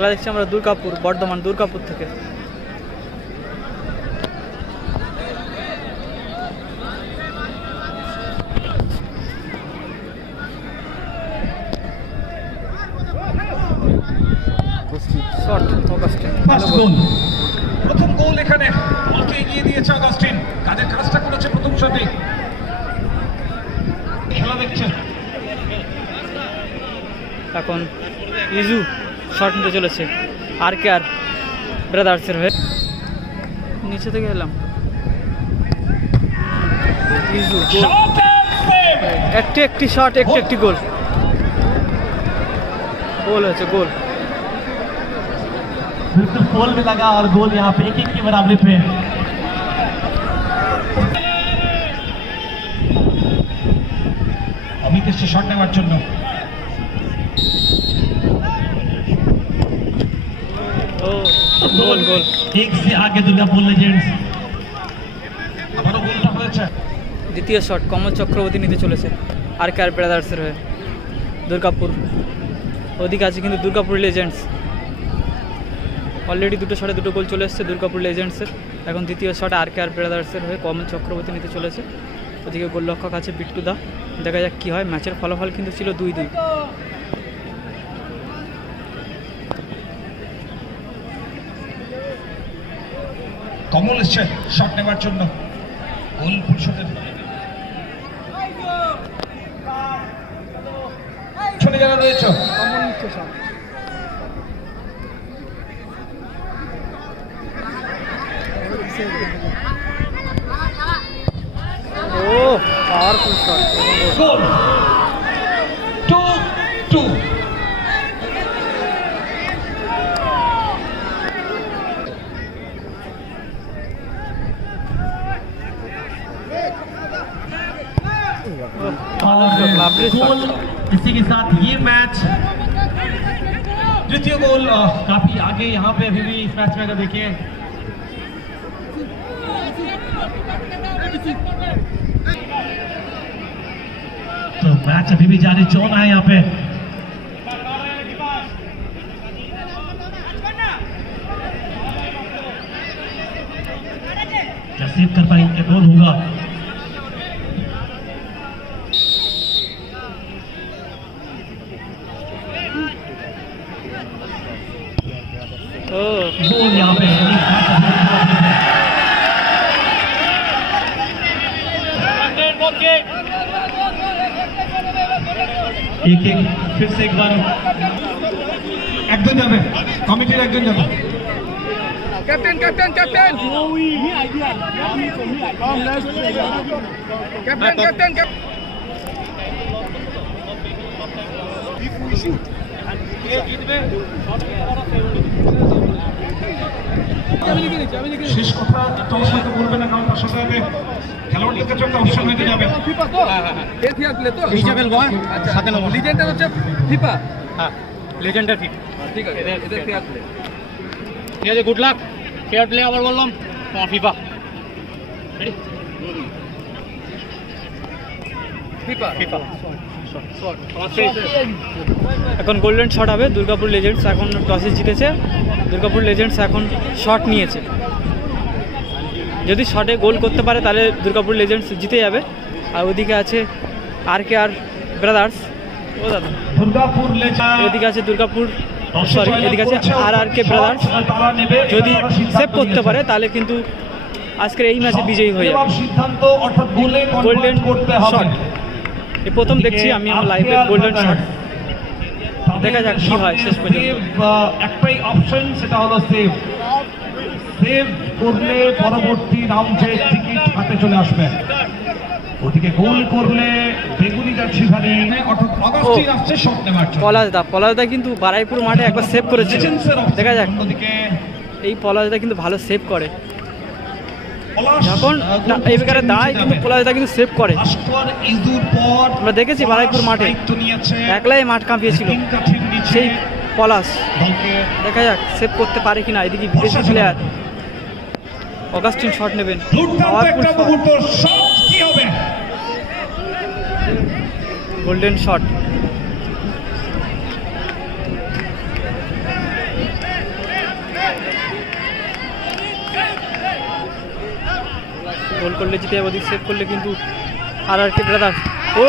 খেলা দেখছি আমরা দুর্গাপুর, বর্ধমান দুর্গাপুর থেকে। শট অগাস্টিন, প্রথম গোল এখানে বলকে এগিয়ে দিয়েছে অগাস্টিন, কাজের কাজটা করেছে প্রথম শটে। খেলা দেখছেন এখন ইজু শট নিতে চলেছে RKR ব্রাদার্সের হয়ে। নিচে থেকে এলাম, ইজু একটি শট, একটি গোল হয়েছে, গোল। बिल्कुल पोल में लगा और गोल यहाँ पे 1-1 की बराबरी पे। অমিত এসছে শট নেওয়ার জন্য। গোল গোল, एक से आगे दुर्गापुर लेजेंड्स। আবারও গোলটা হয়েছে। দ্বিতীয় শট কমল চক্রবর্তী নিতে চলেছে RKR ব্রাদার্সের হয়ে দুর্গাপুর। ওদিকে আছে কিন্তু দুর্গাপুর লেজেন্ডস, অলরেডি দুটো শটে দুটো গোল চলে এসছে দুর্গাপুর লেজেন্ডসের। এখন দ্বিতীয় শট RKR ব্রাদার্সের হয়ে কমল চক্রবর্তী নিতে চলেছে। ওদিকে গোলরক্ষক আছে বিট্টু দা, দেখা যাক কী হয়। ম্যাচের ফলাফল কিন্তু ছিল 2-2। কমল এসছে শট নেওয়ার জন্য, গোল পরিশোধের চলে যারা রয়েছে। ও পাওয়ারফুল শট, গোল 2-2। इसी के साथ ये मैच তৃতীয় গোল काफी आगे यहाँ पे अभी भी इस मैच में अगर देखें तो मैच अभी भी जारी चौन है यहाँ पे। क्या सेव कर पाएंगे, गोल होगा। गोल यहाँ पे एक फिर से एक बार একজন যাবে, কমিটির একজন যাবে। Captain captain captain captain captain শেষ কথা তোমার সাথে বলবে না, কারণ তার সাথে হবে খেলোয়াড়দের কাছে একটা অপশন হয়ে যাবে। ফিফা তো এথিয়া প্লে তো ইজাবেল বয় সাথে নেব। লিজেন্ডার হচ্ছে ফিফা। হ্যাঁ লেজেন্ডার ঠিক ঠিক আছে, এদের ফেয়ার প্লে। ঠিক আছে, গুড লাক। ফেয়ার প্লে আবার বললাম, ফিফা রেডি। ফিফা ফিফা এখন গোল্ডেন শট হবে দুর্গাপুর লেজেন্ডস। এখন টসে জিতেছে দুর্গাপুর লেজেন্ডস, এখন শট নিয়েছে। যদি শটে গোল করতে পারে তাহলে দুর্গাপুর লেজেন্ডস জিতে যাবে। আর ওদিকে আছে RKR ব্রাদার্স, ও দাদা দুর্গাপুর লেজেন্ড, এদিকে আছে দুর্গাপুর, সরি এদিকে আছে RRK ব্রাদার্স। যদি সেভ করতে পারে তাহলে কিন্তু আজকের এই ম্যাচে বিজয়ী হয়ে যাবে। সিদ্ধান্ত অর্থাৎ গোলে গোল্ডেন করতে হবে। শট এই প্রথম দেখছি আমি আমার লাইফে গোল্ডেন শট। দেখা যাক কি হয় শেষ পর্যন্ত। একটাই অপশন, সেটা হলো সেভ। সেভ করলে পরবর্তী রাউন্ডে টিকিট হাতে চলে আসবে। ওদিকে গোল করলে বেগুনি জার্সি ধারী অর্থাৎ অগাস্টিন আসছে শট নেওয়ার জন্য। পলাশদা কিন্তু বারাইপুর মাঠে একবার সেভ করেছে, দেখা যাক। অন্যদিকে এই পলাশদা কিন্তু ভালো সেভ করে, যখন এবারে দাঁড়ায় কিন্তু পলাশদা কিন্তু সেভ করে। আমরা দেখেছি বারাইপুর মাঠে একলাই মাঠ কাঁপিয়েছিল সেই পলাশ। দেখা যাক সেভ করতে পারে কিনা। এদিকে বিদেশি প্লেয়ার অগাস্টিন শট নেবেন, গোল্ডেন শট। গোল করলে জিতে যাবে, ওদিক সেভ করলে কিন্তু আর কে ব্রাদার্স। ও